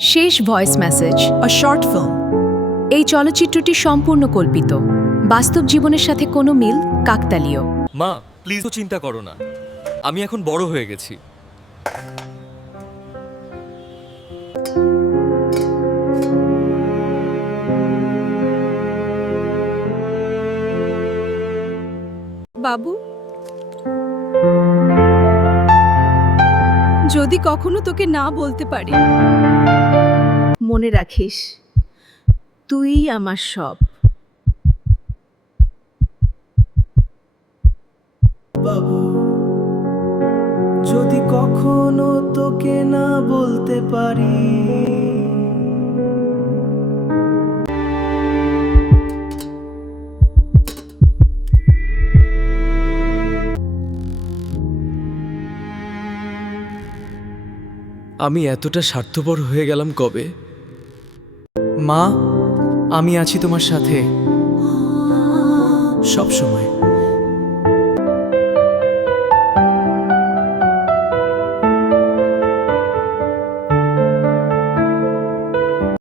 শেষ voice message, a short film. এই চলচ্চিত্রটি সম্পূর্ণ কল্পিত, বাস্তব জীবনের সাথে কোনো মিল কাকতালীয়। মা প্লিজ চিন্তা করো না, আমি এখন বড় হয়ে গেছি। বাবু, যদি কখনো তোকে না বলতে পারি, মনে রাখিস, তুই আমার সব। বাবু, যদি কখনো তোকে না বলতে পারি, আমি এতটা স্বার্থপর হয়ে গেলাম কবে? মা, আমি আছি তোমার সাথে সব সময়।